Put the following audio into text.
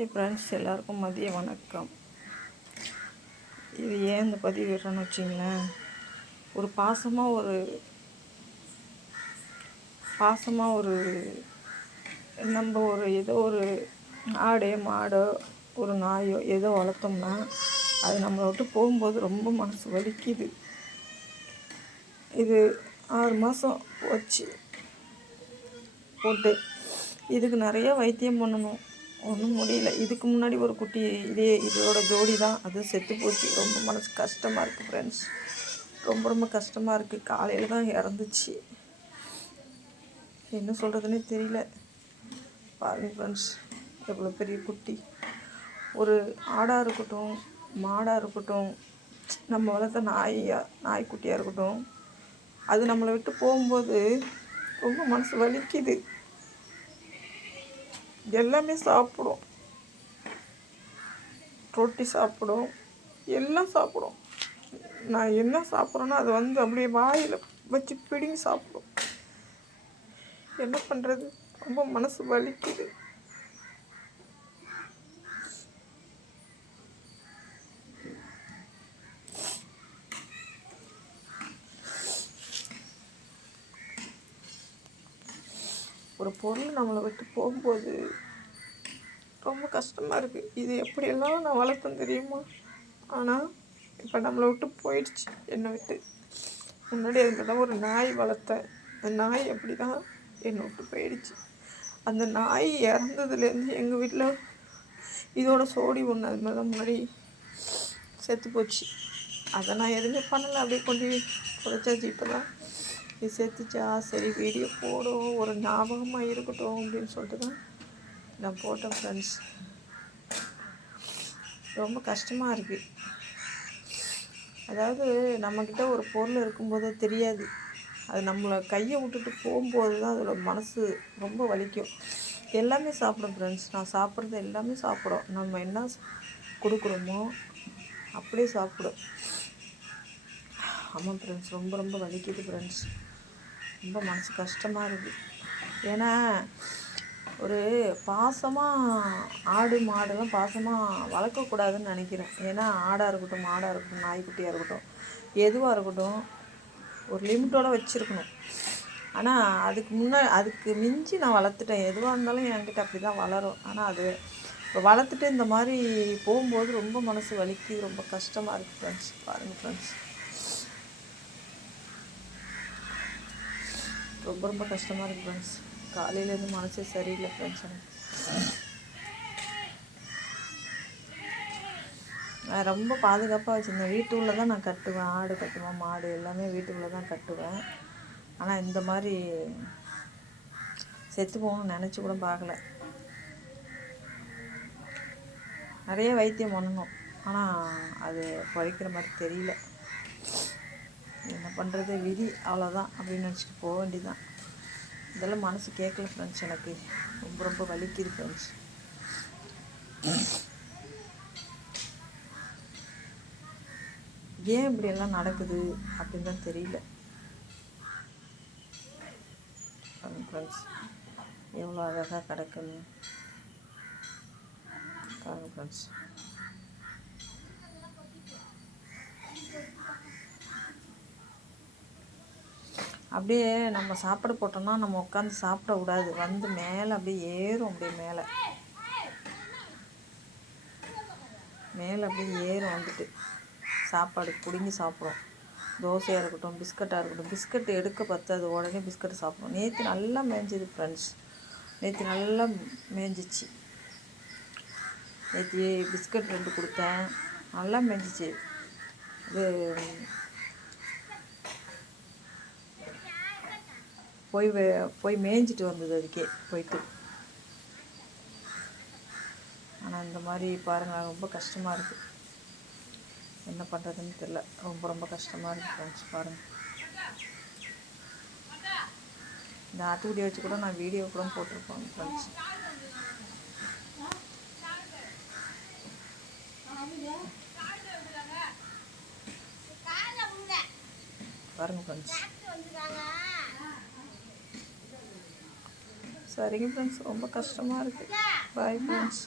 Hi friends, எல்லாருக்கும் மதிய வணக்கம். இது ஏன் இந்த பதிவு விடுறேன்னு வச்சிங்களேன், ஒரு பாசமாக ஒரு நம்ம ஏதோ ஒரு ஆடோ மாடோ ஒரு நாயோ ஏதோ வளர்த்தோம்னா அது நம்மளை விட்டு போகும்போது ரொம்ப மனசு வலிக்குது. இது 6 மாதம் போட்டு இதுக்கு நிறைய வைத்தியம் பண்ணணும், ஒன்றும் முடியல. இதுக்கு முன்னாடி ஒரு குட்டி இதோட ஜோடி தான், அது செத்து போச்சு. ரொம்ப மனசு கஷ்டமாக இருக்குது ஃப்ரெண்ட்ஸ், ரொம்ப கஷ்டமாக இருக்குது. காலையில் தான் இறந்துச்சு. என்ன சொல்கிறதுனே தெரியல. பாருங்கள் ஃப்ரெண்ட்ஸ், எவ்வளோ பெரிய குட்டி. ஒரு ஆடாக இருக்கட்டும், மாடாக இருக்கட்டும், நம்ம வளர்த்த நாய்க்குட்டியாக இருக்கட்டும், அது நம்மளை விட்டு போகும்போது ரொம்ப மனசு வலிக்குது. எல்லாமே சாப்பிடும், ரொட்டி சாப்பிடும், எல்லாம் சாப்பிடும். நான் என்ன சாப்பிட்றேன்னா அது அப்படியே வாயில் வச்சு பிடிங்கி சாப்பிடும். என்ன பண்ணுறது, ரொம்ப மனசு வலிக்குது. ஒரு பொருள் நம்மளை விட்டு போகும்போது ரொம்ப கஷ்டமாக இருக்குது. இது எப்படியெல்லாம் நான் வளர்த்தேன் தெரியுமா? ஆனால் இப்போ நம்மளை விட்டு போயிடுச்சு, என்னை விட்டு. முன்னாடி அதுக்கெல்லாம் ஒரு நாய் வளர்த்தேன். அந்த நாய் அப்படி தான் என்னை விட்டு போயிடுச்சு. அந்த நாய் இறந்ததுலேருந்து எங்கள் வீட்டில் இதோட சோடி ஒன்று அது மாதிரி தான் முன்னாடி செத்து போச்சு. அதை நான் எதுவுமே பண்ணலை, அப்படியே கொண்டு புதைச்சாச்சு. இப்போ தான் இது செத்துச்சா, சரி வீடியோ போடும், ஒரு ஞாபகமாக இருக்கட்டும் அப்படின்னு சொல்லிட்டு தான் நான் போட்டேன் ஃப்ரெண்ட்ஸ். ரொம்ப கஷ்டமாக இருக்குது. அதாவது நம்மக்கிட்ட ஒரு பொருள் இருக்கும்போதே தெரியாது, அது நம்மளை கையை விட்டுட்டு போகும்போது தான் அதோட மனசு ரொம்ப வலிக்கும். எல்லாமே சாப்பிடும் ஃப்ரெண்ட்ஸ், நான் சாப்பிட்றது எல்லாமே சாப்பிடும். நம்ம என்ன கொடுக்குறோமோ அப்படியே சாப்பிடும். ஆமாம் ஃப்ரெண்ட்ஸ், ரொம்ப வலிக்குது ஃப்ரெண்ட்ஸ். ரொம்ப மனசு கஷ்டமாக இருக்குது. ஏன்னா ஒரு பாசமாக ஆடு மாடெல்லாம் பாசமாக வளர்க்கக்கூடாதுன்னு நினைக்கிறேன். ஏன்னா ஆடாக இருக்கட்டும், மாடாக இருக்கட்டும், நாய்க்குட்டியாக இருக்கட்டும், எதுவாக இருக்கட்டும், ஒரு லிமிட்டோடு வச்சுருக்கணும். ஆனால் அதுக்கு மிஞ்சி நான் வளர்த்துட்டேன். எதுவாக இருந்தாலும் என்கிட்ட அப்படி தான் வளரும். ஆனால் அது இப்போ வளர்த்துட்டு இந்த மாதிரி போகும்போது ரொம்ப மனசு வலிக்குது, ரொம்ப கஷ்டமாக இருக்குது ஃப்ரெண்ட்ஸ். பாருங்கள் ஃப்ரெண்ட்ஸ், ரொம்ப கஷ்டமாக இருக்குது ஃப்ரெண்ட்ஸ். காலையிலேருந்து மனசே சரியில்லை ஃப்ரெண்ட்ஸ். நான் ரொம்ப பாதுகாப்பாக வச்சுருந்தேன். வீட்டுக்குள்ளே தான் நான் கட்டுவேன், ஆடு கட்டுவேன், மாடு எல்லாமே வீட்டுக்குள்ளே தான் கட்டுவேன். ஆனால் இந்த மாதிரி செத்து போகணும்னு நினச்சி கூட பார்க்கல. நிறைய வைத்தியம் பண்ணணும், ஆனால் அது பழிக்கிற மாதிரி தெரியல. என்ன பண்ணுறது, விதி அவ்வளோதான் அப்படின்னு நினச்சிட்டு போக வேண்டியதான். இதெல்லாம் மனசு கேட்கல ஃப்ரெண்ட்ஸ். எனக்கு ரொம்ப வலிக்குது ஃப்ரெண்ட்ஸ். ஏன் இப்படியெல்லாம் நடக்குது அப்படின்னு தான் தெரியல ஃப்ரெண்ட்ஸ். எவ்வளோ அழகாக கிடக்குன்னு பாருங்க ஃப்ரெண்ட்ஸ். அப்படியே நம்ம சாப்பாடு போட்டோம்னா நம்ம உட்காந்து சாப்பிட விடாது, வந்து மேலே அப்படியே ஏறும், அப்படியே மேலே அப்படியே ஏறும். வந்துட்டு சாப்பாடு பிடுங்கி சாப்பிடும். தோசையாக இருக்கட்டும், பிஸ்கட்டாக இருக்கட்டும், பிஸ்கட் எடுக்க பத்தாது, உடனே பிஸ்கட் சாப்பிடும். நேற்று நல்லா மேய்ஞ்சிது ஃப்ரெண்ட்ஸ், நேற்று நல்லா மேய்ஞ்சிச்சு. நேற்று பிஸ்கட் 2 கொடுத்தேன், நல்லா மேய்ஞ்சிச்சு. அது போய் மேய்ஞ்சிட்டு வந்தது, அதுக்கே போயிட்டு. ஆனால் இந்த மாதிரி பாருங்கள், ரொம்ப கஷ்டமாக இருக்குது. என்ன பண்ணுறதுன்னு தெரியல, ரொம்ப கஷ்டமாக இருக்குது ஃப்ரெண்ட்ஸ். பாருங்கள், இந்த ஆட்டுக்குட்டியை வச்சு கூட நான் வீடியோ கூட போட்டிருப்பேன் ஃப்ரெண்ட்ஸ். பாருங்கள் ஃப்ரெண்ட்ஸ். சரிங்க ஃப்ரெண்ட்ஸ், ரொம்ப கஷ்டமாக இருக்குது. Bye friends.